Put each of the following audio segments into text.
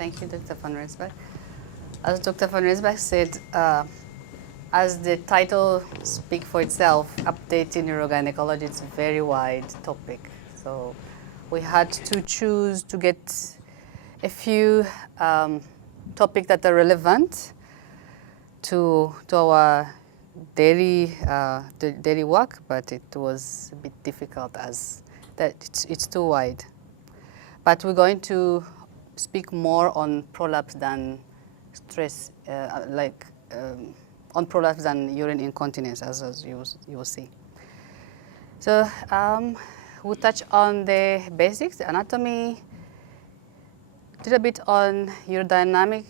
Thank you, Dr. van Rensburg. As Dr. van Rensburg said, as the title speaks for itself, updating neurogynecology, it's a very wide topic. So we had to choose to get a few topics that are relevant to our daily work, but it was a bit difficult as that it's too wide. But we're going to speak more on prolapse than stress, on prolapse than urine incontinence, as you will see. So we'll touch on the basics, the anatomy, a little bit on urodynamic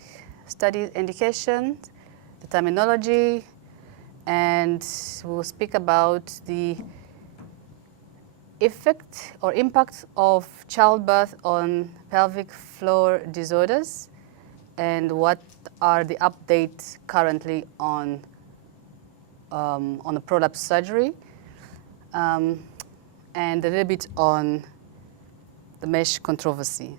study indications, the terminology, and we'll speak about the effect or impact of childbirth on pelvic floor disorders and what are the updates currently on the prolapse surgery, and a little bit on the mesh controversy.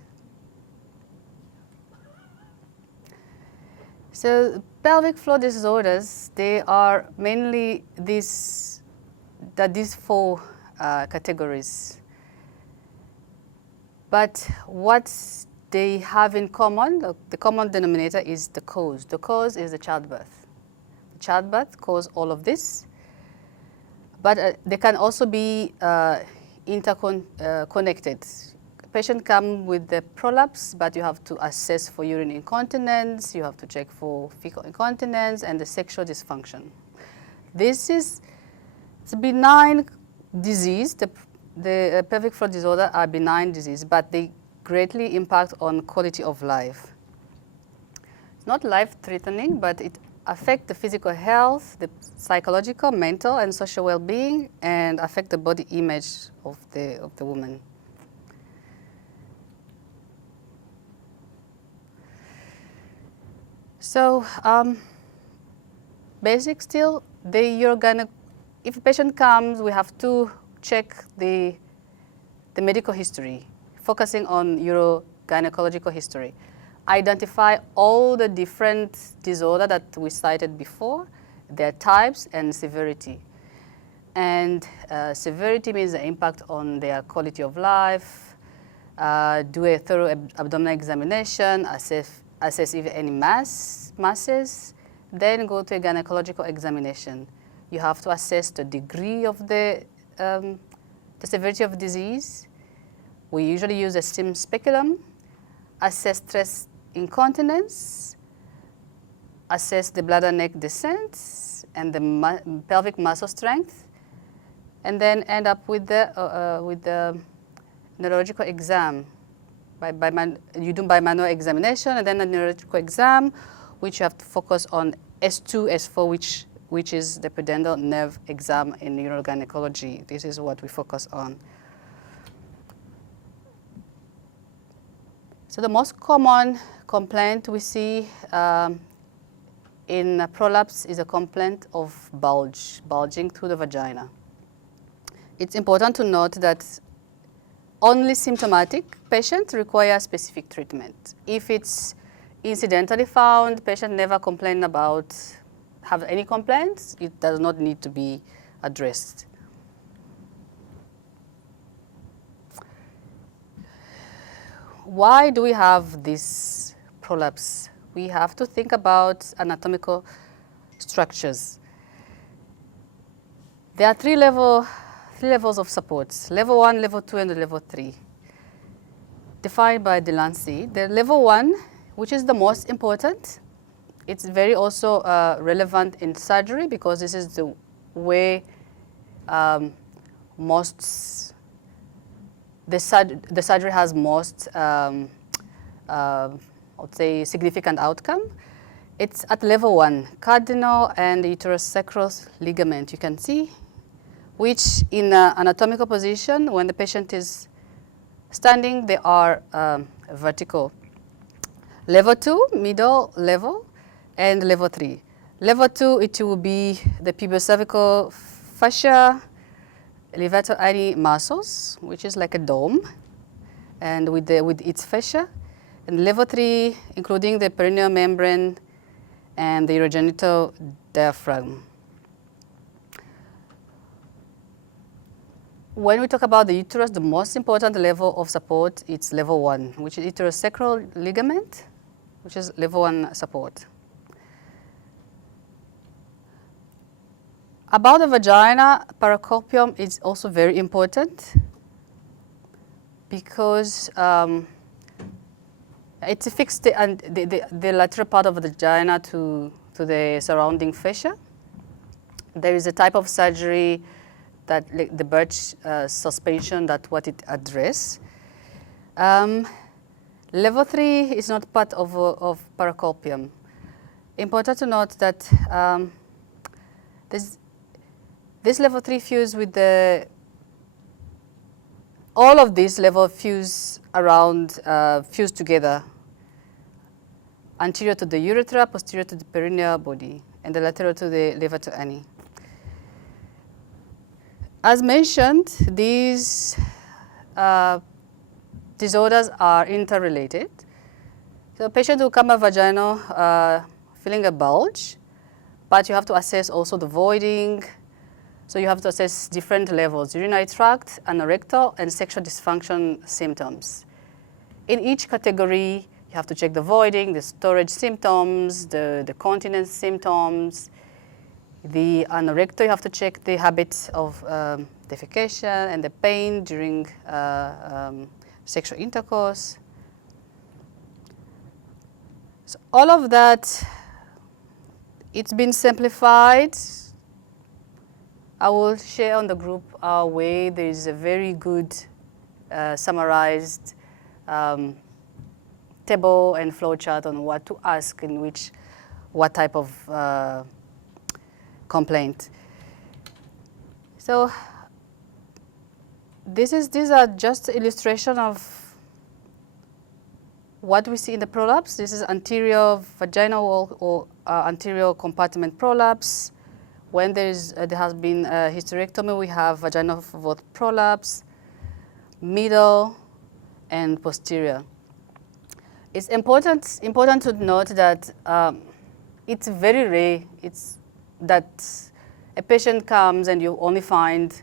So pelvic floor disorders, they are mainly these four categories. But what they have in common, the common denominator is the cause. The cause is the childbirth. The childbirth causes all of this. But they can also be interconnected. Patient come with the prolapse, but you have to assess for urine incontinence, you have to check for fecal incontinence and the sexual dysfunction. It's a benign disease. The pelvic floor disorder are benign disease, but they greatly impact on quality of life. It's not life-threatening, but it affects the physical health, the psychological, mental, and social well-being, and affect the body image of the woman. So, basic still, if a patient comes, we have to check the medical history, focusing on urogynecological history. Identify all the different disorders that we cited before, their types and severity. And severity means the impact on their quality of life, do a thorough abdominal examination, assess if any masses, then go to a gynecological examination. You have to assess the degree of the severity of disease. We usually use a STIM speculum, assess stress incontinence, assess the bladder neck descent and the pelvic muscle strength, and then end up with the neurological exam. You do bimanual examination and then a neurological exam, which you have to focus on S2, S4, which is the Perdental Nerve exam in urogynecology. This is what we focus on. So the most common complaint we see in prolapse is a complaint of bulging through the vagina. It's important to note that only symptomatic patients require specific treatment. If it's incidentally found, patient never complain about have any complaints, it does not need to be addressed. Why do we have this prolapse? We have to think about anatomical structures. There are three levels of supports: level 1, level 2, and level 3, defined by Delancey. The level 1, which is the most important, it's very also relevant in surgery because this is the way the surgery has most, I would say, significant outcome. It's at level 1, cardinal and uterus sacral ligament. You can see, which in anatomical position, when the patient is standing, they are vertical. Level 2, middle level, and level 3. Level 2, it will be the pubocervical fascia, levator ani muscles, which is like a dome, and with its fascia. And level 3, including the perineal membrane and the urogenital diaphragm. When we talk about the uterus, the most important level of support is level 1, which is uterosacral ligament, which is level 1 support. About the vagina, paracarpium is also very important because it affixes the lateral part of the vagina to the surrounding fascia. There is a type of surgery that the birch suspension, that what it addresses. Level 3 is not part of paracarpium. Important to note that this level 3 fuse with all of these level fuse together, anterior to the urethra, posterior to the perineal body, and the lateral to the levator ani. As mentioned, these disorders are interrelated. So a patient will come vaginal feeling a bulge, but you have to assess also the voiding. So you have to assess different levels: urinary tract, anorectal, and sexual dysfunction symptoms. In each category, you have to check the voiding, the storage symptoms, the continence symptoms. The anorectal, you have to check the habits of defecation and the pain during sexual intercourse. So all of that, it's been simplified. I will share on the group our way. There is a very good summarized table and flow chart on what to ask in what type of complaint. So these are just illustration of what we see in the prolapse. This is anterior vaginal wall or anterior compartment prolapse. When there has been a hysterectomy, we have vaginal vault prolapse, middle, and posterior. It's important to note that it's very rare. It's that a patient comes and you only find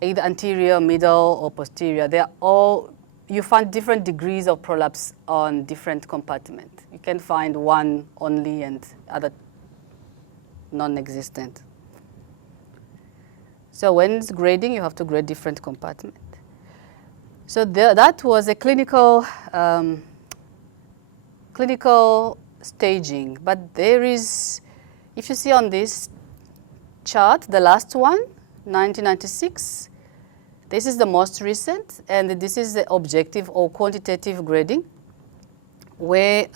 either anterior, middle, or posterior. You find different degrees of prolapse on different compartments. You can find one only and other non-existent. So when it's grading, you have to grade different compartments. So that was a clinical staging. But there is, if you see on this chart, the last one, 1996, this is the most recent, and this is the objective or quantitative grading, where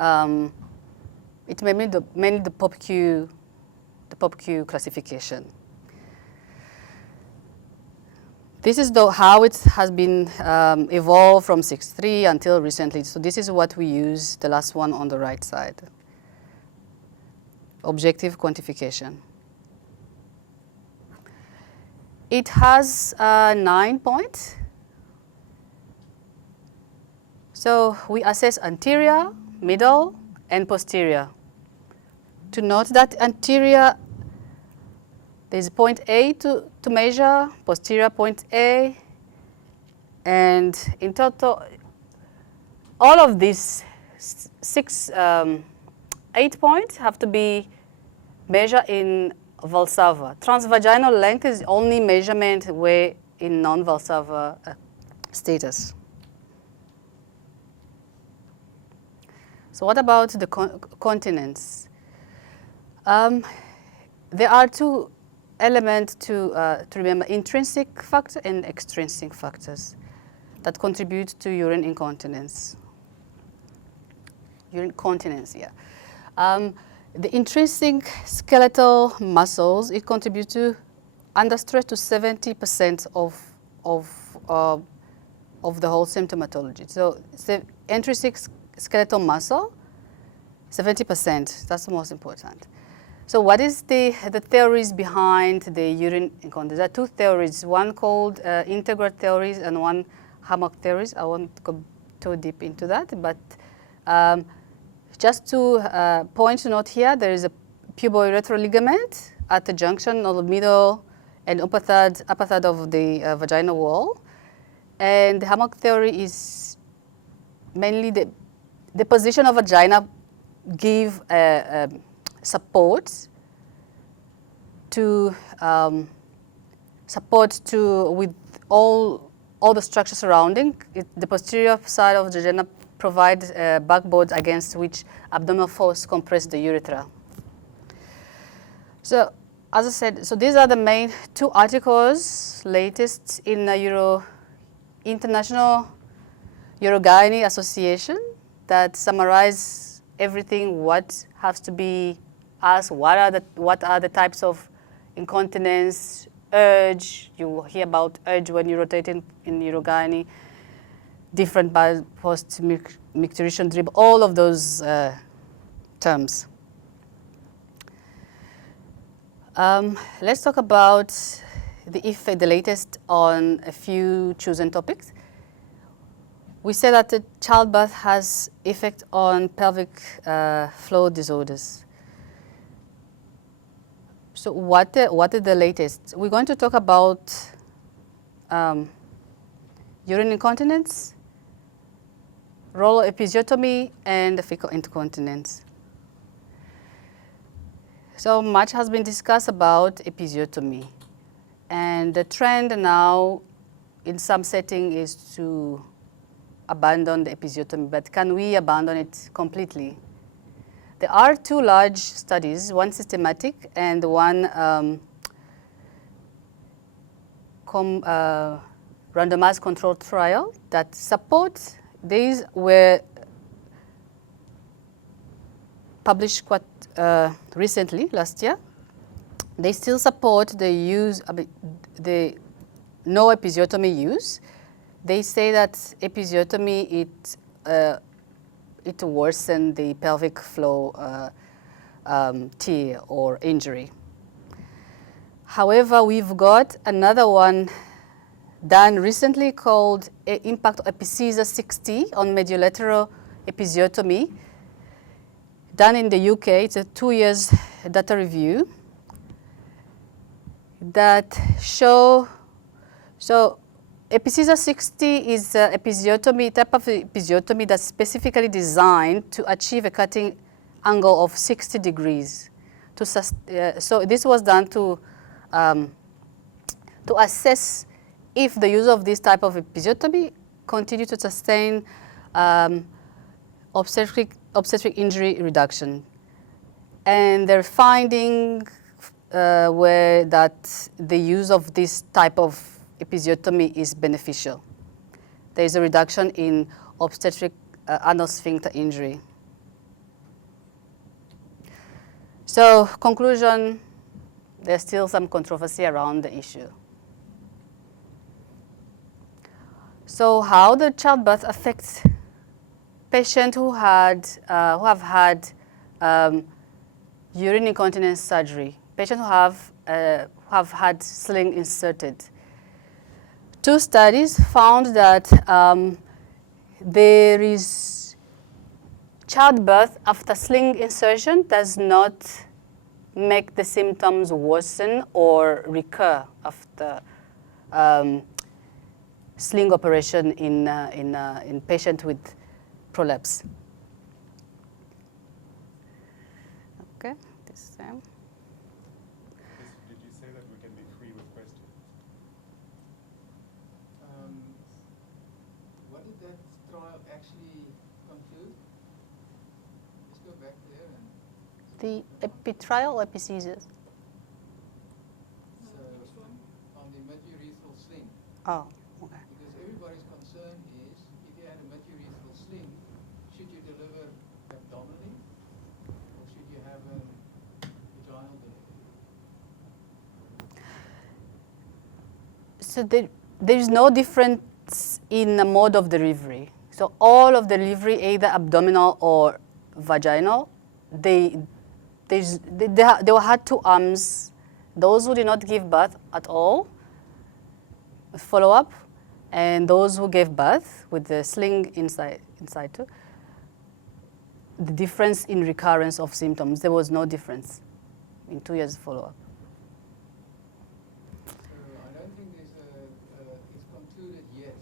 it may mean mainly the POPQ classification. This is how it has been evolved from 6.3 until recently. So this is what we use, the last one on the right side. Objective quantification. It has 9 points. So we assess anterior, middle, and posterior. To note that anterior, there's point A to measure, posterior point A, and in total, all of these 8 points have to be measured in Valsalva. Transvaginal length is only measurement where in non-Valsalva status. So what about the continence? There are two elements to remember: intrinsic factor and extrinsic factors that contribute to urine incontinence. Urine continence, yeah. The intrinsic skeletal muscles, it contributes to, under stress, to 70% of the whole symptomatology. So the intrinsic skeletal muscle, 70%, that's the most important. So what is the theories behind the urine incontinence? There are two theories, one called integral theories and one hammock theories. I won't go too deep into that, but Just to point to note here, there is a pubourethral ligament at the junction of the middle and upper third of the vaginal wall. And the hammock theory is mainly the position of vagina give support to with all the structures surrounding it. The posterior side of the vagina provides backbones against which abdominal force compress the urethra. So, as I said, so these are the main two articles latest in the International Urogynae Association that summarize everything what has to be asked, what are the types of incontinence, urge. You hear about urge when you rotate in urogynae, different by post-micturition drip, all of those terms. Let's talk about the effect, the latest on a few chosen topics. We say that the childbirth has effect on pelvic floor disorders. So what are the latest? We're going to talk about urine incontinence, role of episiotomy, and fecal incontinence. So much has been discussed about episiotomy. And the trend now in some setting is to abandon the episiotomy, but can we abandon it completely? There are two large studies, one systematic and one randomized controlled trial that support. These were published quite recently, last year. They still support the use of the no episiotomy use. They say that episiotomy it worsens the pelvic floor tear or injury. However, we've got another one done recently called Impact of Epicaesar 60 on mediolateral episiotomy, done in the UK. It's a 2 years data review that show, so Epicaesar 60 is an episiotomy, type of episiotomy that's specifically designed to achieve a cutting angle of 60 degrees. So this was done to assess if the use of this type of episiotomy continue to sustain obstetric injury reduction. And their finding were that the use of this type of episiotomy is beneficial. There is a reduction in obstetric anal sphincter injury. So, conclusion, there's still some controversy around the issue. So, how the childbirth affects patients who have had urine incontinence surgery, patients who have had sling inserted. Two studies found that there is childbirth after sling insertion does not make the symptoms worsen or recur after sling operation in patients with prolapse. Okay, this same. Did you say that we can be free with questions? What did that trial actually conclude? Let's go back there and... The epitrial or epicaesar? So, on the midurethral sling. Oh, okay. Because everybody's concern is, if you had a midurethral sling, should you deliver abdominally, or should you have a vaginal delivery? So there is no difference in the mode of delivery. So all of delivery, either abdominal or vaginal, they had two arms. Those who did not give birth at all, follow-up, and those who gave birth with the sling inside too. the difference in recurrence of symptoms. There was no difference in 2 years follow-up. I don't think it's concluded yet,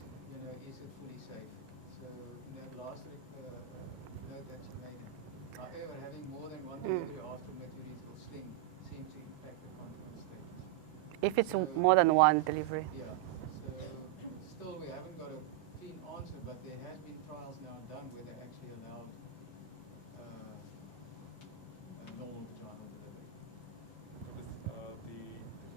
is it fully safe? So in that last note that you made, however, having more than one delivery after meteoritical sling seems to impact the confidence status. If it's more than one delivery. Yeah, so still we haven't got a clean answer, but there has been trials now done where they actually allowed normal vaginal delivery.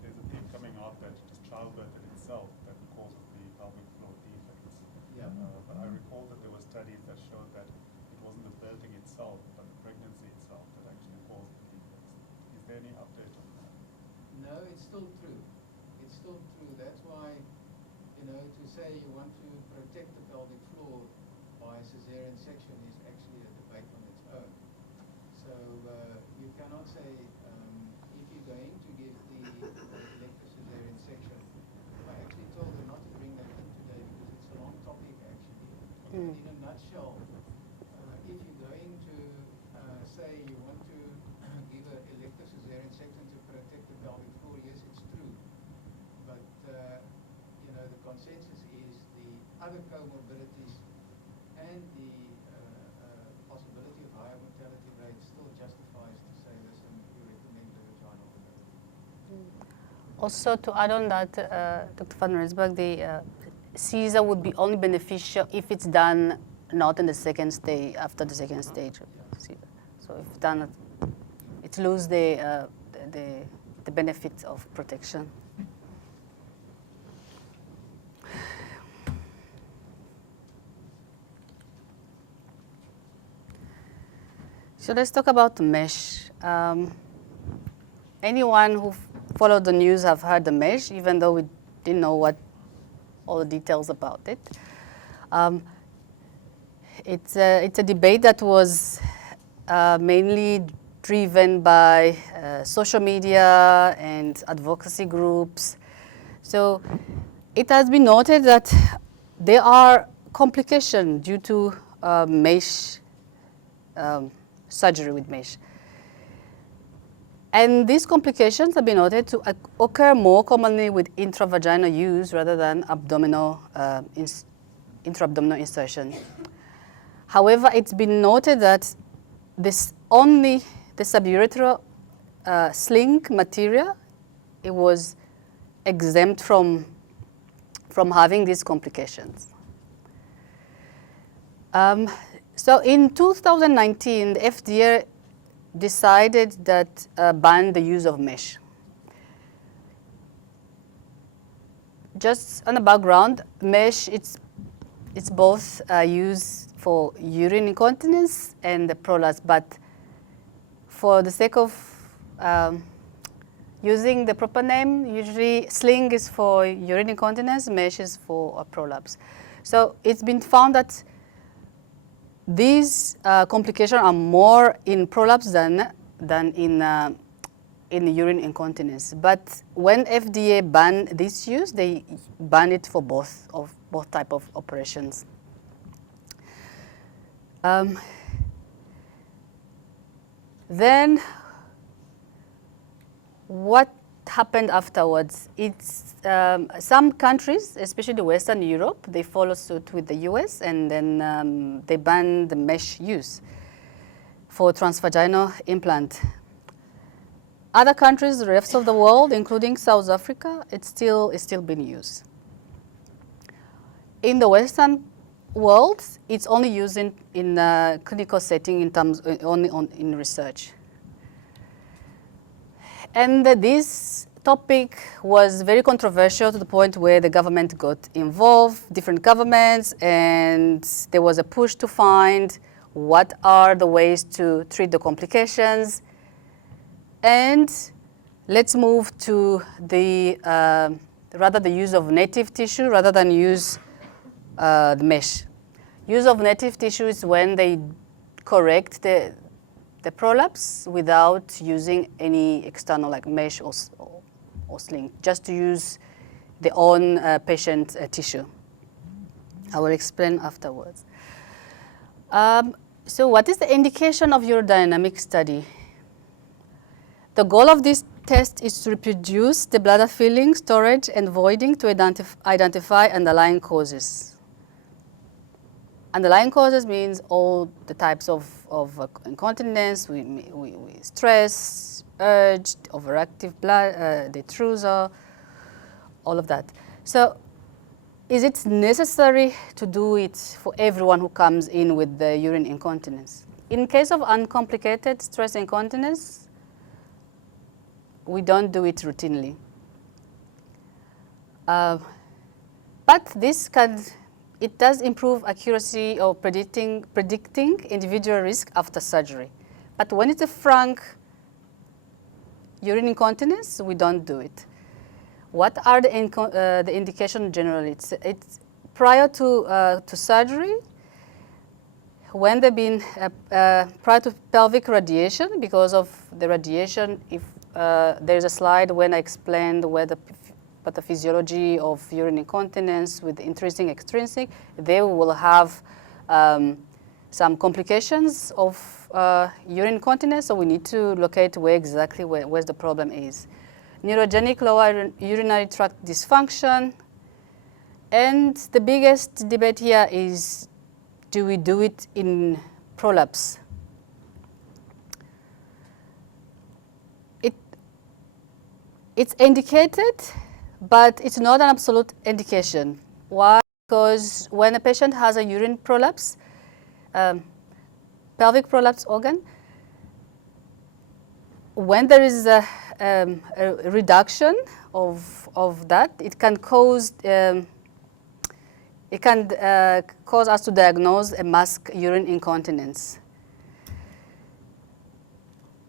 There's a theme coming out that it is childbirth in itself that causes the pelvic floor defects. Yeah. But I recall that there were studies that showed that it wasn't the birthing itself, but the pregnancy itself that actually caused the defects. Is there any update on that? No, it's still true. It's still true. That's why, to say you want to protect the pelvic floor by cesarean section is actually a debate on its own. So you cannot say if you're going to give the elective cesarean section. I actually told her not to bring that in today because it's a long topic actually. But in a nutshell, if you're going to say you want to give an elective cesarean section to protect the pelvic floor, yes, it's true. But the consensus is the other comorbidities and the possibility of higher mortality rates still justifies to say, listen, you recommend the vaginal delivery. Also, to add on that, Dr. van Rensburg, the Caesar would be only beneficial if it's done not in the second stage, after the second stage of Caesar. So if done, it loses the benefits of protection. So let's talk about mesh. Anyone who followed the news have heard the mesh, even though we didn't know what all the details about it. It's a debate that was mainly driven by social media and advocacy groups. So it has been noted that there are complications due to mesh surgery with mesh. And these complications have been noted to occur more commonly with intravaginal use rather than intra-abdominal insertion. However, it's been noted that only the suburethral sling material, it was exempt from having these complications. So in 2019, the FDA decided that ban the use of mesh. Just on the background, mesh, it's both used for urine incontinence and the prolapse, but for the sake of using the proper name, usually sling is for urine incontinence, mesh is for a prolapse. So it's been found that these complications are more in prolapse than in urine incontinence. But when FDA banned this use, they banned it for both type of operations. Then what happened afterwards? It's some countries, especially Western Europe, they follow suit with the US, and then they ban the mesh use for transvaginal implant. Other countries, the rest of the world, including South Africa, it's still being used. In the Western world, it's only used in a clinical setting in research. And this topic was very controversial to the point where the government got involved, different governments, and there was a push to find what are the ways to treat the complications. And let's move to the use of native tissue rather than use the mesh. Use of native tissue is when they correct the prolapse without using any external like mesh or sling, just to use the own patient tissue. I will explain afterwards. So what is the indication of urodynamic study? The goal of this test is to reproduce the bladder filling, storage, and voiding to identify underlying causes. Underlying causes means all the types of incontinence, stress, urge, overactive blood, detrusor, all of that. So is it necessary to do it for everyone who comes in with the urine incontinence? In case of uncomplicated stress incontinence, we don't do it routinely. But this it does improve accuracy of predicting individual risk after surgery. But when it's a frank urine incontinence, we don't do it. What are the indications generally? It's prior to surgery, when they've been prior to pelvic radiation, because of the radiation. If there's a slide when I explained what the physiology of urine incontinence with intrinsic, extrinsic, they will have some complications of urine incontinence, so we need to locate where the problem is. Neurogenic lower urinary tract dysfunction, and the biggest debate here is, do we do it in prolapse? It's indicated, but it's not an absolute indication. Why? Because when a patient has a urine prolapse, pelvic prolapse organ, when there is a reduction of that, it can cause us to diagnose a mass urine incontinence.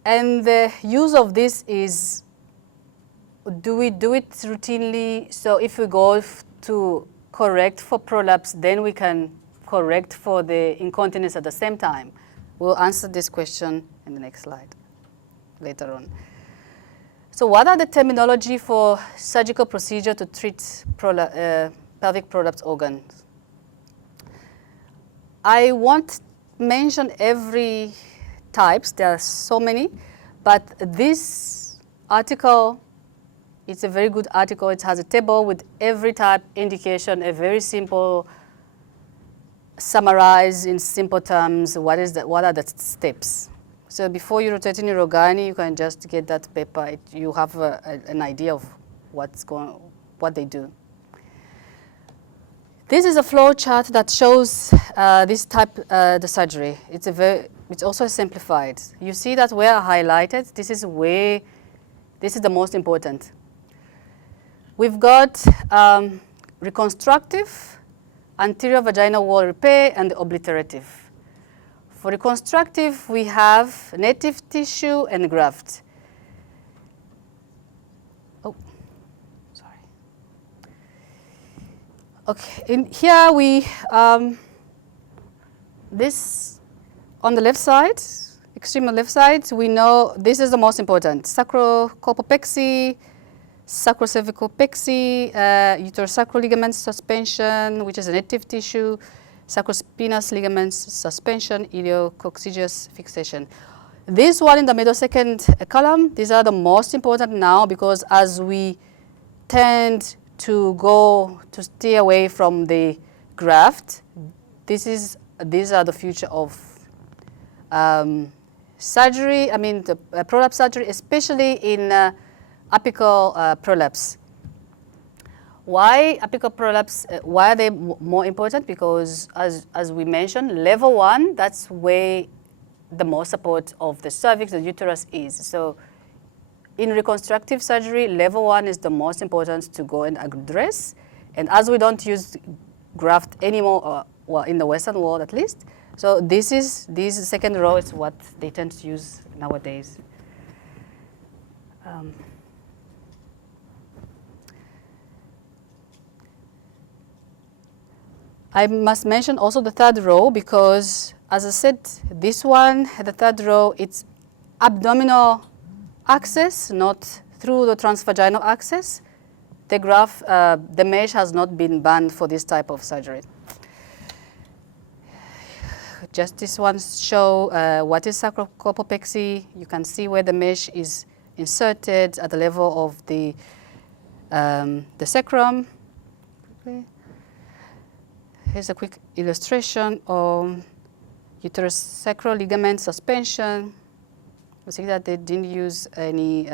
And the use of this is, do we do it routinely? So if we go to correct for prolapse, then we can correct for the incontinence at the same time. We'll answer this question in the next slide later on. So what are the terminology for surgical procedure to treat pelvic prolapse organs? I won't mention every types, there are so many, but this article, it's a very good article. It has a table with every type indication, a very simple summarize in simple terms what are the steps. So before you rotate in urogyne, you can just get that paper. You have an idea of what they do. This is a flow chart that shows this type the surgery. It's also simplified. You see that where highlighted. This is the most important. We've got reconstructive, anterior vaginal wall repair, and obliterative. For reconstructive, we have native tissue and graft. Oh, sorry. Okay, in here we, this on the left side, extreme left side, we know this is the most important. Sacrocolpopexy, sacrocervical pexy, uterosacral ligament suspension, which is a native tissue, sacrospinous ligaments suspension, iliococcygeus fixation. This one in the middle second column, these are the most important now, because as we tend to steer away from the graft, these are the future of surgery, the prolapse surgery, especially in apical prolapse. Why apical prolapse? Why are they more important? Because as we mentioned, level 1, that's where the most support of the cervix, the uterus is. So in reconstructive surgery, level 1 is the most important to go and address. And as we don't use graft anymore, well, in the Western world at least, so this second row is what they tend to use nowadays. I must mention also the third row, because as I said, this one, the third row, it's abdominal access, not through the transvaginal access. The mesh has not been banned for this type of surgery. just this one show what is sacral colpopexy. You can see where the mesh is inserted at the level of the sacrum. Okay. Here's a quick illustration of uterus sacral ligament suspension. You see that they didn't use any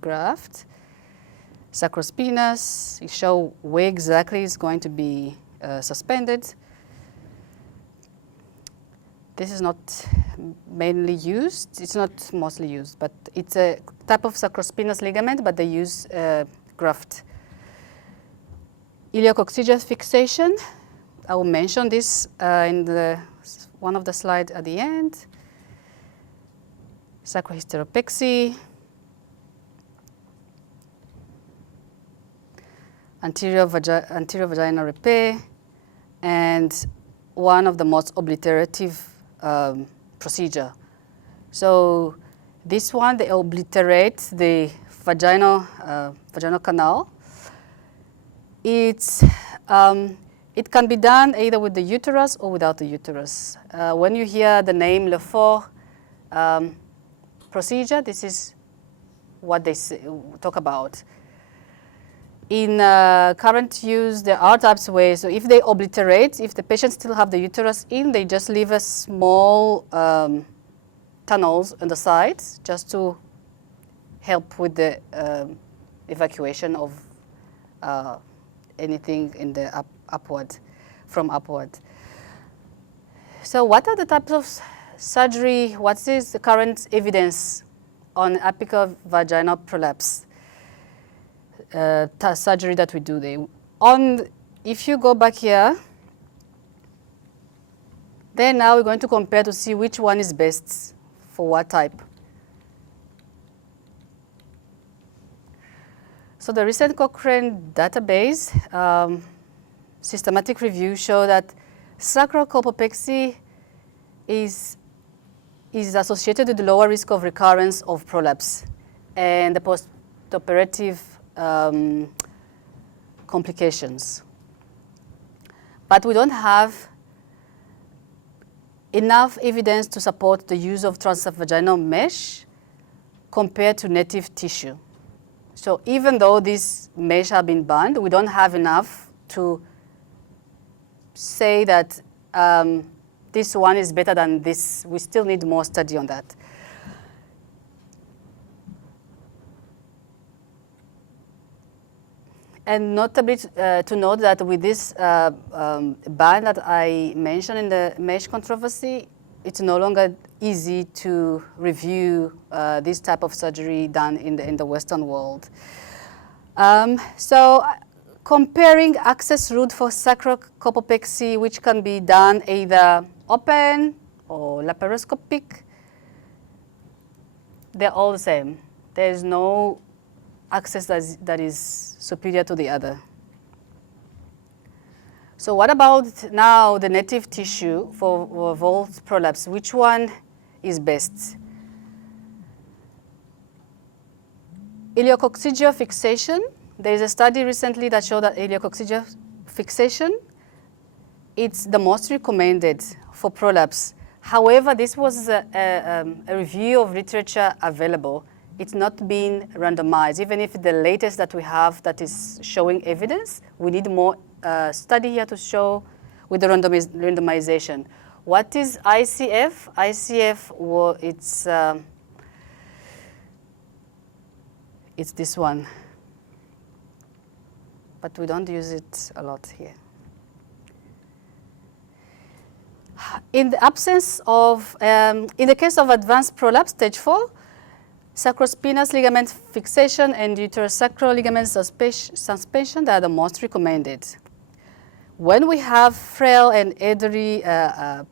graft. Sacral spinous, it shows where exactly it's going to be suspended. This is not mainly used. It's not mostly used, but it's a type of sacrospinous ligament, but they use graft. Iliococcygeal fixation. I will mention this in one of the slides at the end. Sacrohysteropexy. Anterior vaginal repair, and one of the most obliterative procedure. So this one, they obliterate the vaginal canal. It can be done either with the uterus or without the uterus. When you hear the name Lefort procedure, this is what they talk about. In current use, there are types of ways. So if they obliterate, if the patient still have the uterus in, they just leave a small tunnels on the sides just to help with the evacuation of anything in the upward. So what are the types of surgery? What is the current evidence on apical vaginal prolapse? Surgery that we do there. If you go back here, then now we're going to compare to see which one is best for what type. So the recent Cochrane database systematic review show that sacral colpopexy is associated with the lower risk of recurrence of prolapse and the postoperative complications. But we don't have enough evidence to support the use of transvaginal mesh compared to native tissue. So even though these mesh have been banned, we don't have enough to say that this one is better than this. We still need more study on that. And notably to note that with this ban that I mentioned in the mesh controversy, it's no longer easy to review this type of surgery done in the Western world. So comparing access route for sacral colpopexy, which can be done either open or laparoscopic, they're all the same. There is no access that is superior to the other. So what about now the native tissue for vault prolapse? Which one is best? Iliococcygeal fixation. There is a study recently that showed that iliococcygeal fixation, it's the most recommended for prolapse. However, this was a review of literature available. It's not been randomized. Even if the latest that we have that is showing evidence, we need more study here to show with the randomization. What is ICF? ICF, well, it's this one. But we don't use it a lot here. In the absence of, in the case of advanced prolapse, stage 4, sacrospinous ligament fixation and uterosacral ligament suspension, they are the most recommended. When we have frail and elderly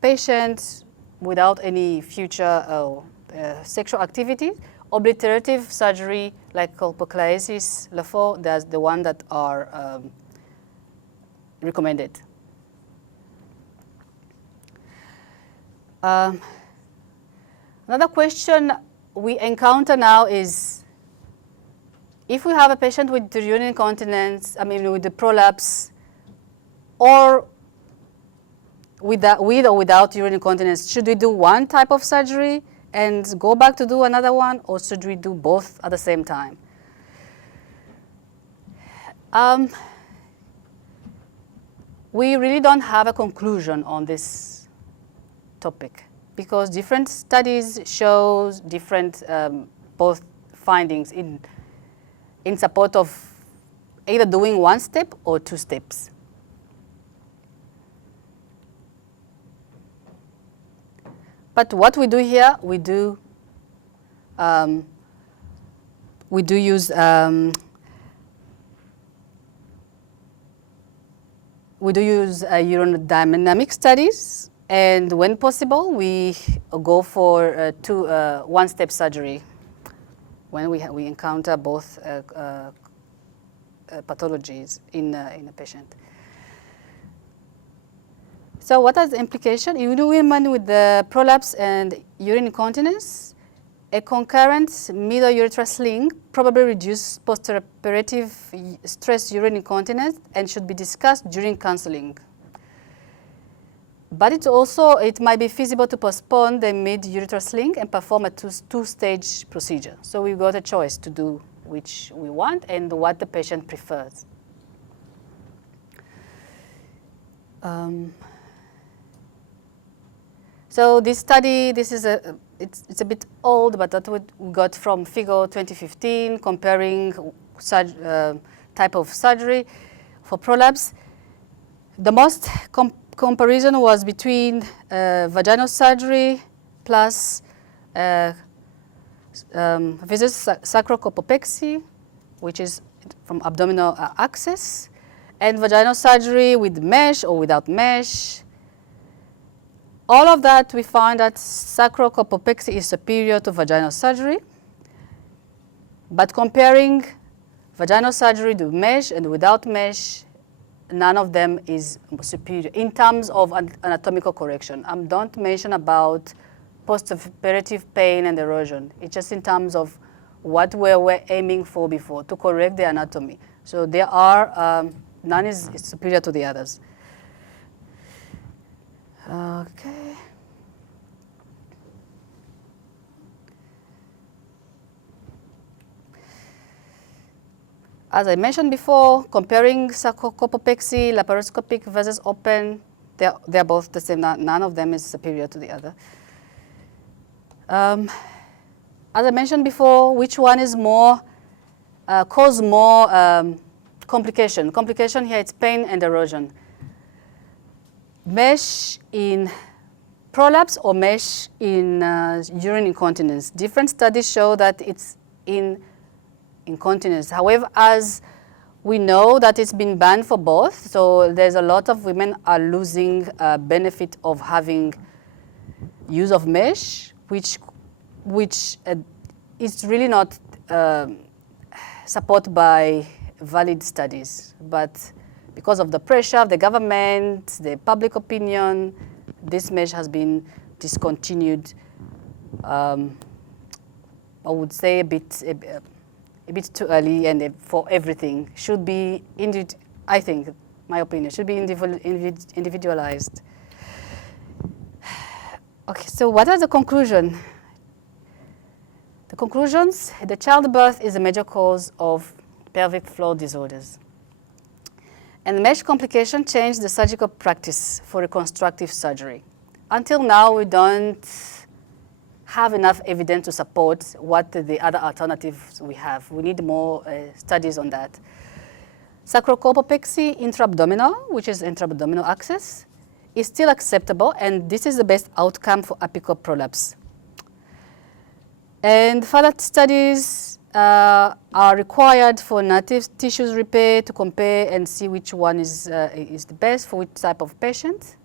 patients without any future sexual activity, obliterative surgery like colpoclaesis, Lefort, that's the one that are recommended. Another question we encounter now is, if we have a patient with urinary incontinence, with the prolapse, or with or without urinary incontinence, should we do one type of surgery and go back to do another one, or should we do both at the same time? We really don't have a conclusion on this topic because different studies show different both findings in support of either doing one step or two steps. But what we do here, we do use urodynamic studies, and when possible, we go for one-step surgery when we encounter both pathologies in a patient. So what are the implications? In women with the prolapse and urine incontinence, a concurrent middle urethral sling probably reduces postoperative stress urine incontinence and should be discussed during counseling. But it might be feasible to postpone the mid-urethral sling and perform a two-stage procedure. So we've got a choice to do which we want and what the patient prefers. So this study, it's a bit old, but that's what we got from FIGO 2015, comparing type of surgery for prolapse. The most comparison was between vaginal surgery plus viscous sacral colpopexy, which is from abdominal access, and vaginal surgery with mesh or without mesh. All of that, we found that sacral colpopexy is superior to vaginal surgery. But comparing vaginal surgery to mesh and without mesh, none of them is superior in terms of anatomical correction. Don't mention about postoperative pain and erosion. It's just in terms of what we were aiming for before, to correct the anatomy. So there are, none is superior to the others. Okay. As I mentioned before, comparing sacral colpopexy, laparoscopic versus open, they're both the same. None of them is superior to the other. As I mentioned before, which one is more, cause more complication? Complication here, it's pain and erosion. Mesh in prolapse or mesh in urine incontinence. Different studies show that it's in incontinence. However, as we know that it's been banned for both, so there's a lot of women are losing benefit of having use of mesh, which is really not supported by valid studies. But because of the pressure of the government, the public opinion, this mesh has been discontinued. I would say a bit too early, and for everything should be, I think, my opinion, should be individualized. Okay, so what are the conclusions? The conclusions: the childbirth is a major cause of pelvic floor disorders. And mesh complication changed the surgical practice for reconstructive surgery. Until now, we don't have enough evidence to support what the other alternatives we have. We need more studies on that. Sacral colpopexy intra-abdominal, which is intra-abdominal access, is still acceptable, and this is the best outcome for apical prolapse. And further studies are required for native tissues repair to compare and see which one is the best for which type of patient.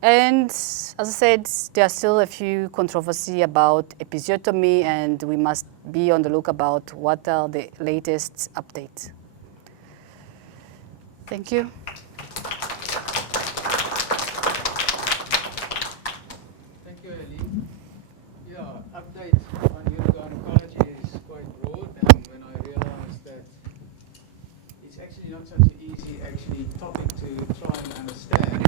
And as I said, there are still a few controversy about episiotomy, and we must be on the look about what are the latest updates. Thank you. Thank you, Ellie. Yeah, update on urogynecology is quite broad, and when I realized that it's actually not such an easy topic to try and understand,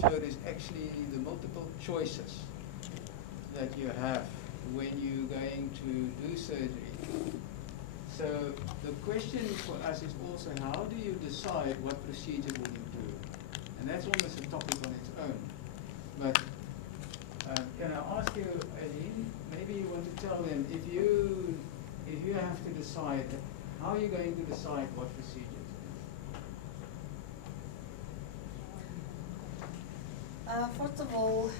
showed is actually the multiple choices that you have when you're going to do surgery. So the question for us is also, how do you decide what procedure will you do? And that's almost a topic on its own. But can I ask you, Aileen, maybe you want to tell them, if you have to decide, how are you going to decide what procedures? First of all,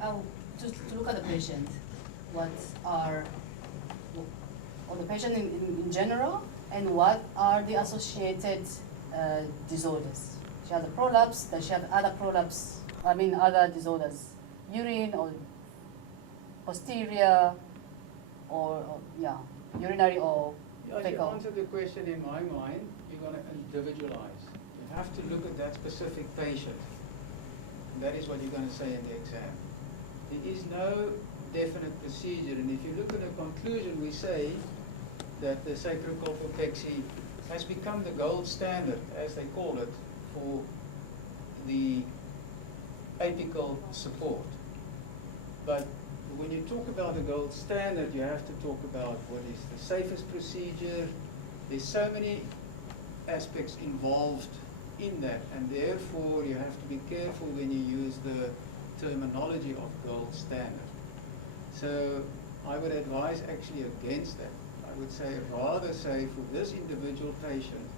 to look at the patient, what are, or the patient in general, and what are the associated disorders. She has a prolapse, does she have other prolapse, other disorders, urine or posterior, or urinary or Yeah, fecal. to answer the question in my mind, you're going to individualize. You have to look at that specific patient. And that is what you're going to say in the exam. There is no definite procedure, and if you look at the conclusion, we say that the sacrocolpopexy has become the gold standard, as they call it, for the apical support. But when you talk about the gold standard, you have to talk about what is the safest procedure. There's so many aspects involved in that, and therefore you have to be careful when you use the terminology of gold standard. So I would advise actually against that. I would say rather say for this individual patient,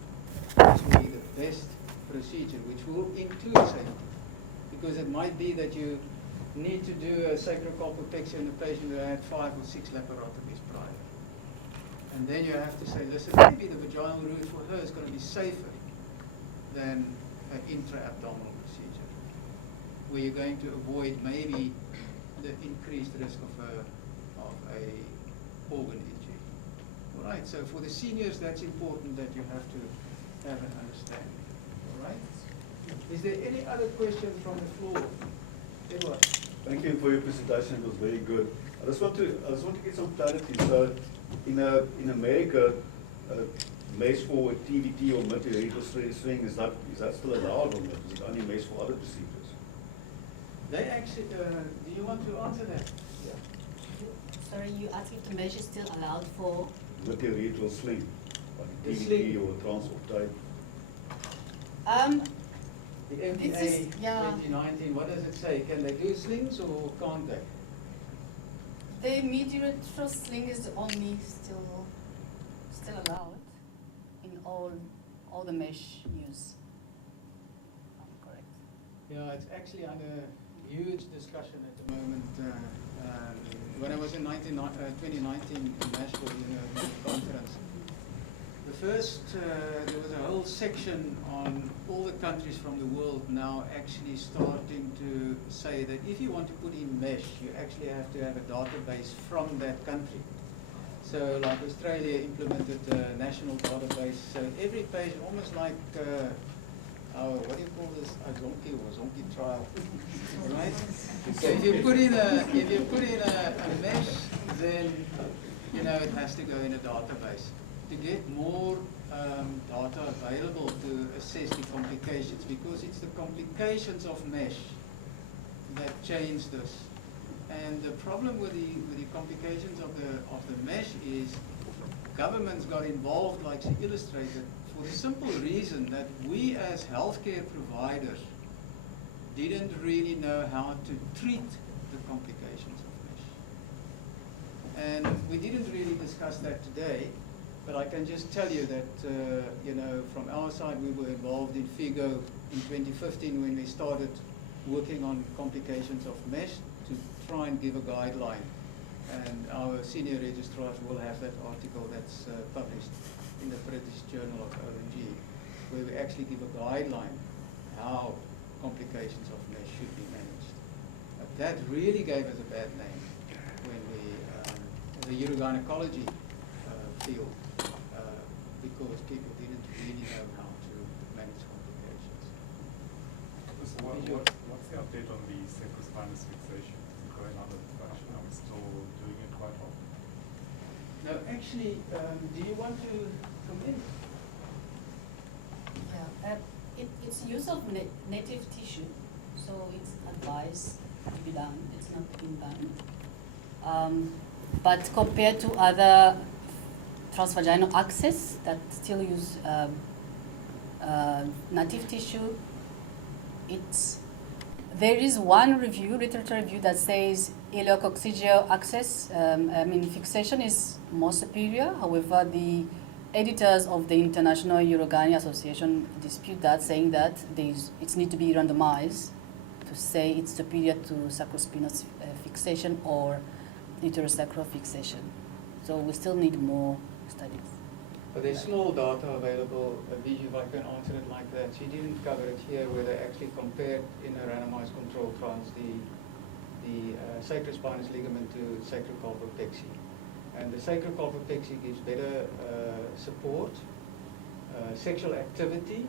this will be the best procedure, which will include safety. Because it might be that you need to do a sacrocolpopexy in a patient who had 5 or 6 laparotomies prior. And then you have to say, listen, maybe the vaginal route for her is going to be safer than an intra-abdominal procedure, where you're going to avoid maybe the increased risk of a organ injury. All right, so for the seniors, that's important that you have to have an understanding. All right? Is there any other questions from the floor? Edward. Thank you for your presentation. It was very good. I just want to get some clarity. So, in America, mesh for TVT or multi-radial string, is that still allowed, or is it only mesh for other procedures? They actually, do you want to answer that? Yeah. Sorry, you asked if the mesh is still allowed for? Multi-radial sling, The like TVT sling. or transport The This MPA is- yeah. 2019, what does it say? Can they do slings or can't they? The mid-uretral sling is only still allowed in all the mesh use. Correct. Yeah, it's actually under huge discussion at the moment. When I was in 2019 in Nashville conference, the first, there was a whole section on all the countries from the world now actually starting to say that if you want to put in mesh, you actually have to have a database from that country. So like Australia implemented a national database, so every page, almost like what do you call this, a zonky or zonky trial, right? So if you put in a mesh, then it has to go in a database to get more data available to assess the complications, because it's the complications of mesh that change this. And the problem with the complications of the mesh is governments got involved, like she illustrated, for the simple reason that we as healthcare providers didn't really know how to treat the complications of mesh. And we didn't really discuss that today, but I can just tell you that, from our side, we were involved in FIGO in 2015 when we started working on complications of mesh to try and give a guideline. And our senior registrars will have that article that's published in the British Journal of ONG, where we actually give a guideline how complications of mesh should be managed. But that really gave us a bad name when we, the urogynecology field, because people didn't really know how to manage complications. So what's the update on the sacrospinous fixation? Is it going under discussion? Are we still doing it quite often? No, actually, do you want to come in? Yeah. It's use of native tissue, so it's advised to be done. It's not being done. But compared to other transvaginal access that still use native tissue, there is one literature review that says ileococcygeal access, fixation is more superior. However, the editors of the International Urogynecology Association dispute that, saying that it needs to be randomized to say it's superior to sacrospinous fixation or uterosacral fixation. So we still need more studies. But there's small data available, if I can answer it like that. She didn't cover it here, where they actually compared in a randomized control trials the sacrospinous ligament to sacrocolpopexy. And the sacrocolpopexy gives better support, sexual activity.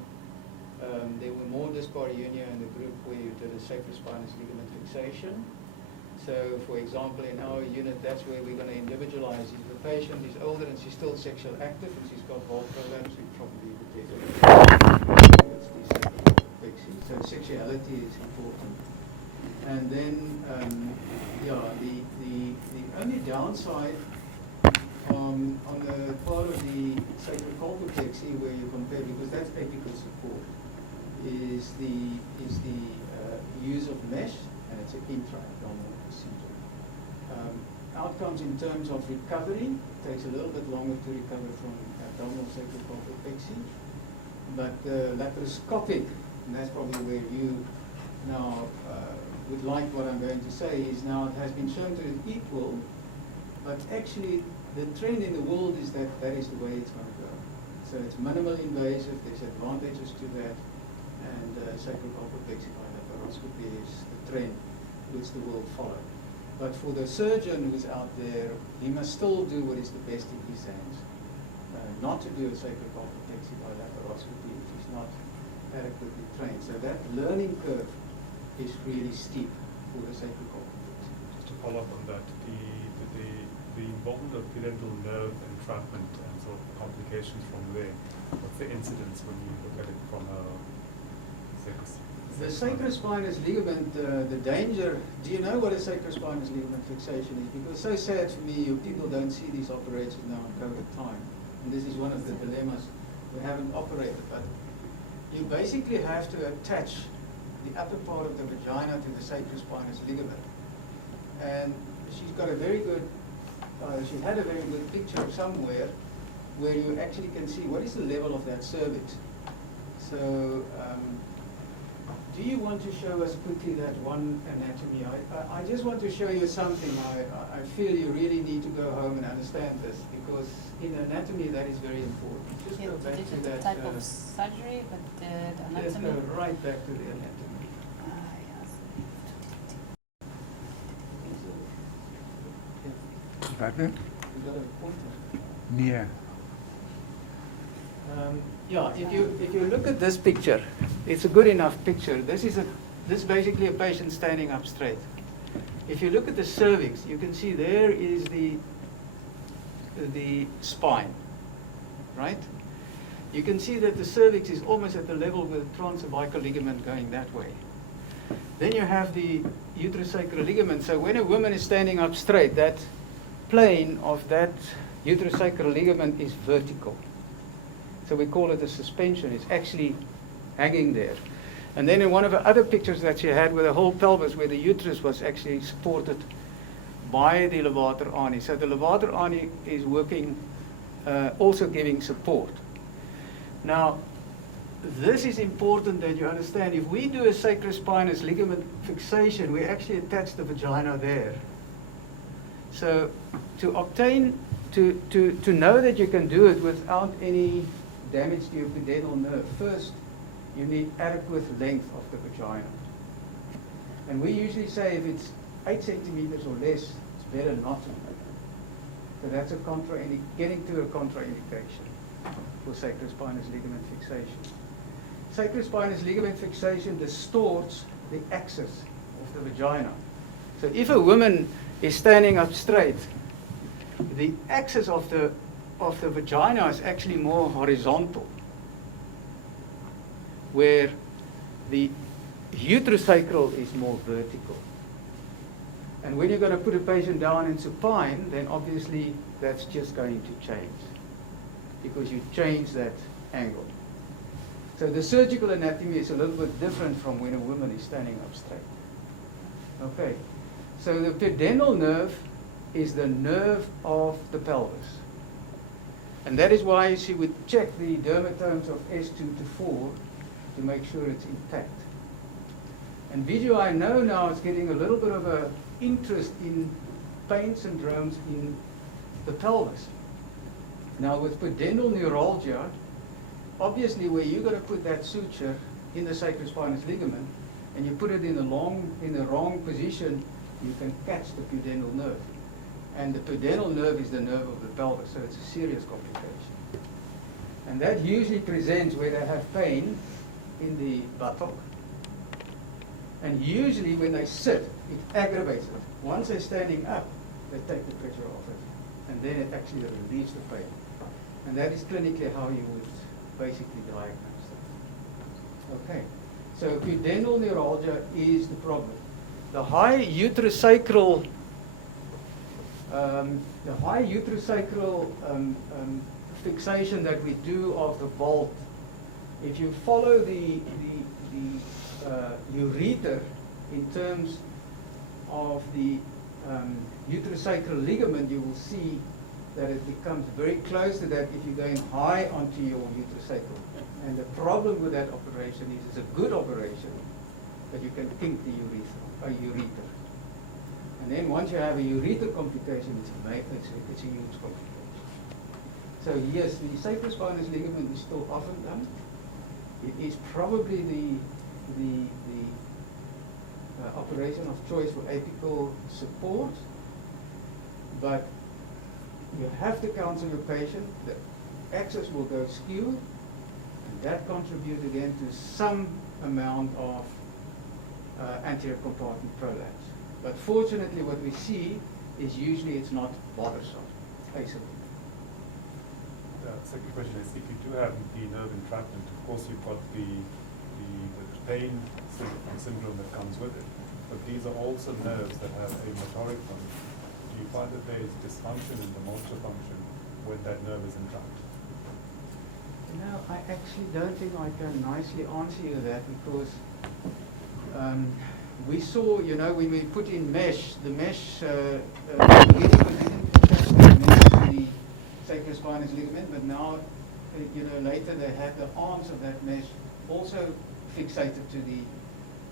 There were more dyspareunia in the group where you did a sacrospinous ligament fixation. So, for example, in our unit, that's where we're going to individualize. If the patient is older and she's still sexual active and she's got valve prolapse, we probably would get her. That's the sacrocolpopexy. So sexuality is important. And then, the only downside on the part of the sacrocolpopexy where you compare, because that's apical support, is the use of mesh, and it's an intra-abdominal procedure. Outcomes in terms of recovery, takes a little bit longer to recover from abdominal sacrocolpopexy, but laparoscopic, and that's probably where you now would like what I'm going to say, is now it has been shown to be equal, but actually the trend in the world is that that is the way it's going to go. So it's minimal invasive, there's advantages to that, and sacrocolpopexy by laparoscopy is the trend which the world followed. But for the surgeon who's out there, he must still do what is the best in his hands. Not to do a sacrocolpopexy by laparoscopy if he's not adequately trained. So that learning curve is really steep for the sacrocolpopexy. Just to follow up on that, the involvement of Perdental Nerve entrapment and sort of complications from there, what's the incidence when you look at it from a The sacrospinous ligament, the danger, do you know what a sacrospinous ligament fixation is? Because it's so sad for me, people don't see these operations now in COVID time. And this is one of the dilemmas. We haven't operated, but you basically have to attach the upper part of the vagina to the sacrospinous ligament. And she's got a very good, she had a very good picture somewhere where you actually can see what is the level of that cervix. So, do you want to show us quickly that one anatomy? I just want to show you something. I feel you really need to go home and understand this, because in anatomy that is very important. Just go back to that. Type of surgery, but the anatomy. Let's go right back to the anatomy. Partner? You got a pointer? Yeah. If you look at this picture, it's a good enough picture. This is basically a patient standing up straight. If you look at the cervix, you can see there is the spine, right? You can see that the cervix is almost at the level with the transcervical ligament going that way. Then you have the uterosacral ligament. So when a woman is standing up straight, that plane of that uterosacral ligament is vertical. So we call it a suspension. It's actually hanging there. And then in one of the other pictures that she had with the whole pelvis, where the uterus was actually supported by the levator ani. So the levator ani is working, also giving support. Now, this is important that you understand. If we do a sacrospinous ligament fixation, we actually attach the vagina there. So to obtain, to know that you can do it without any damage to your perdental nerve, first you need adequate length of the vagina. And we usually say if it's 8 centimeters or less, it's better not to do it. So that's getting to a contraindication for sacrospinous ligament fixation. Sacrospinous ligament fixation distorts the axis of the vagina. So if a woman is standing up straight, the axis of the vagina is actually more horizontal. where the uterosacral is more vertical. And when you're going to put a patient down in supine, then obviously that's just going to change because you change that angle. So the surgical anatomy is a little bit different from when a woman is standing up straight. Okay, so the perdental nerve is the nerve of the pelvis. And that is why she would check the dermatomes of S2 to 4 to make sure it's intact. And Viju, I know now is getting a little bit of an interest in pain syndromes in the pelvis. Now with perdental neuralgia, obviously where you're going to put that suture in the sacrospinous ligament and you put it in the wrong position, you can catch the perdental nerve. And the perdental nerve is the nerve of the pelvis, so it's a serious complication. And that usually presents where they have pain in the buttock. And usually when they sit, it aggravates it. Once they're standing up, they take the pressure off it. And then it actually relieves the pain. And that is clinically how you would basically diagnose that. Okay, so perdental neuralgia is the problem. The high uterosacral fixation that we do of the vault, if you follow the ureter in terms of the uterosacral ligament, you will see that it becomes very close to that if you're going high onto your uterosacral. And the problem with that operation is it's a good operation, but you can kink the ureter. And then once you have a ureter complication, it's a huge complication. So yes, the sacrospinous ligament is still often done. It is probably the operation of choice for apical support, but you have to counsel your patient. The axis will go skew, and that contributes again to some amount of anterior compartment prolapse. But fortunately, what we see is usually it's not bothersome, basically. The second question is, if you do have the nerve entrapment, of course you've got the pain syndrome that comes with it, but these are also nerves that have a motoric function. Do you find that there is dysfunction in the motor function when that nerve is entrapped? No, I actually don't think I can nicely answer you that because we saw, when we put in mesh, the mesh, the sacrospinous ligament, but now, later they have the arms of that mesh also fixated to the,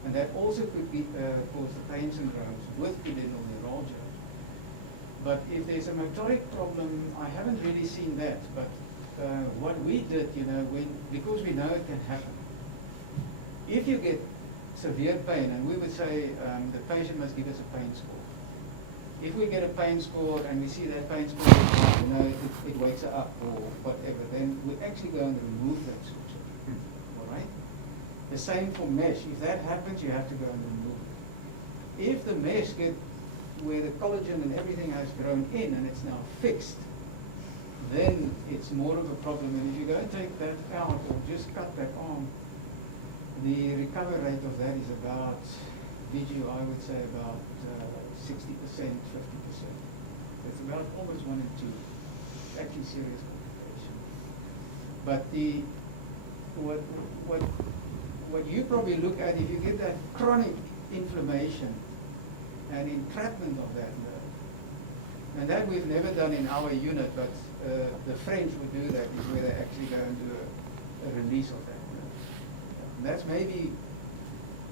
and that also could be cause the pain syndromes with perdental neuralgia. But if there's a motoric problem, I haven't really seen that. But what we did, because we know it can happen, if you get severe pain, and we would say the patient must give us a pain score. If we get a pain score and we see that pain score, it wakes her up or whatever, then we actually go and remove that suture. All right? The same for mesh. If that happens, you have to go and remove it. If the mesh gets where the collagen and everything has grown in and it's now fixed, then it's more of a problem. And if you go and take that out or just cut that arm, the recovery rate of that is about, I would say about 60%, 50%. It's about almost 1 in 2. Actually serious complication. But what you probably look at, if you get that chronic inflammation and entrapment of that nerve, and that we've never done in our unit, but the French would do that, is where they actually go and do a release of that nerve. And that's maybe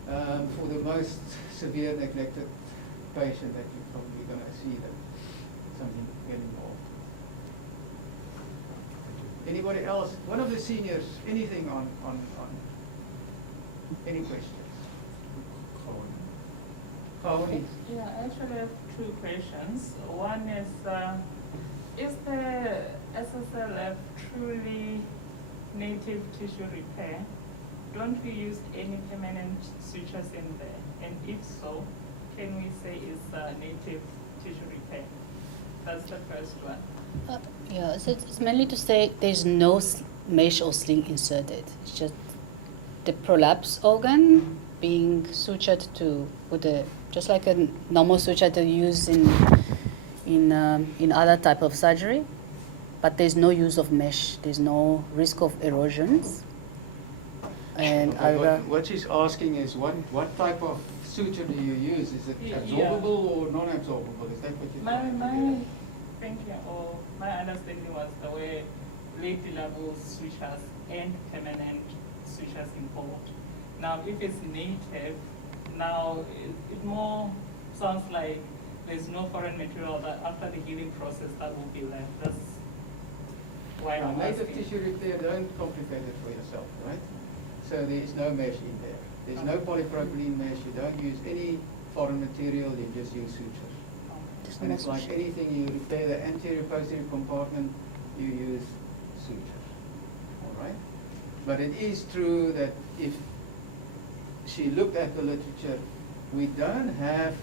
for the most severe neglected patient that you're probably going to see that something get involved. Anybody else? One of the seniors, anything on any questions? Kaoni? Yeah, I actually have 2 questions. One is the SSLF truly native tissue repair? Don't we use any permanent sutures in there? And if so, can we say it's native tissue repair? That's the first one. Yeah, so it's mainly to say there's no mesh or sling inserted. It's just the prolapse organ being sutured to with a just like a normal suture to use in other type of surgery, but there's no use of mesh. There's no risk of erosions. And Okay, other what she's asking is what type of suture do you use? Is it Yeah. absorbable or non-absorbable? Is that what you're My trying to get at? thinking or my understanding was the way late level sutures and permanent sutures involved. Now, if it's native, now it more sounds like there's no foreign material that after the healing process that will be left. That's why Now, I'm native asking. tissue repair, don't complicate it for yourself, right? So there is no mesh in there. There's no polypropylene mesh. You don't use any foreign material. You just use sutures. Just And no it's like suture. anything, you repair the anterior posterior compartment, you use sutures. All right? But it is true that if she looked at the literature, we don't have,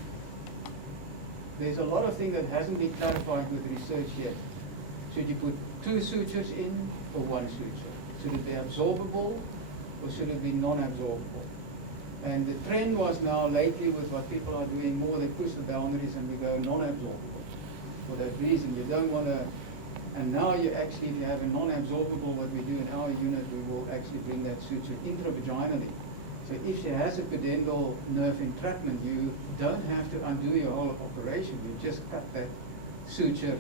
there's a lot of things that hasn't been clarified with research yet. Should you put 2 sutures in or 1 suture? Should it be absorbable or should it be non-absorbable? And the trend was now lately with what people are doing more, they push the boundaries and we go non-absorbable. For that reason, you don't want to, and now you actually, if you have a non-absorbable, what we do in our unit, we will actually bring that suture intravaginally. So if she has a perdental nerve entrapment, you don't have to undo your whole operation. You just cut that suture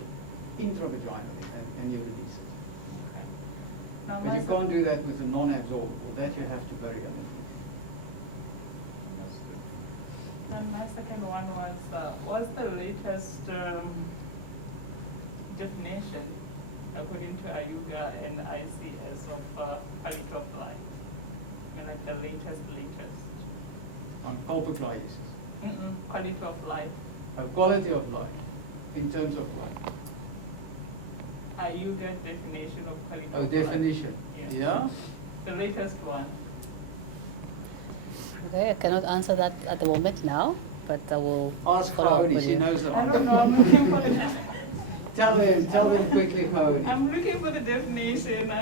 intravaginally and you release it. Okay. Now, But my you can't do that with a non-absorbable. That you have to bury underneath. And my second one was the latest definition, according to Ayuga and ICS, of quality of life? I mean, like the latest. On colpocrisis. Quality of life. Quality of life, in terms of life. Ayuga definition of quality Oh, of definition. life. Yeah? The latest one. Okay, I cannot answer that at the moment now, but I will Ask follow up Mahoney, with she you. knows the I don't answer. know, I'm looking for the, Tell them quickly, Mahoney. I'm looking for the definition.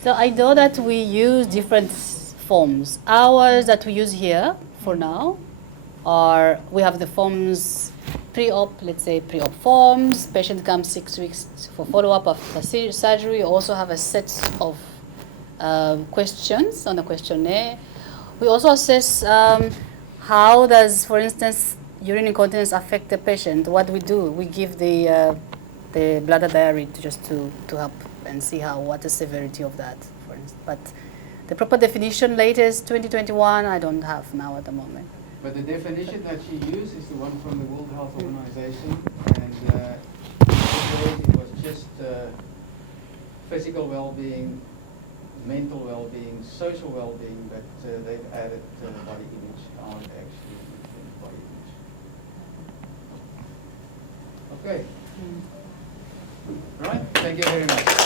So I know that we use different forms. Ours that we use here for now are, we have the forms pre-op, let's say pre-op forms. Patient comes 6 weeks for follow-up after surgery. We also have a set of questions on the questionnaire. We also assess how does, for instance, urine incontinence affect the patient. What we do, we give the bladder diary to help and see what the severity of that, for instance. But the proper definition, latest 2021, I don't have now at the moment. But the definition that she used is the one from the World Health Organization, and it was just physical well-being, mental well-being, social well-being, but they've added body image on actually body image. Okay. Right. Thank you very much.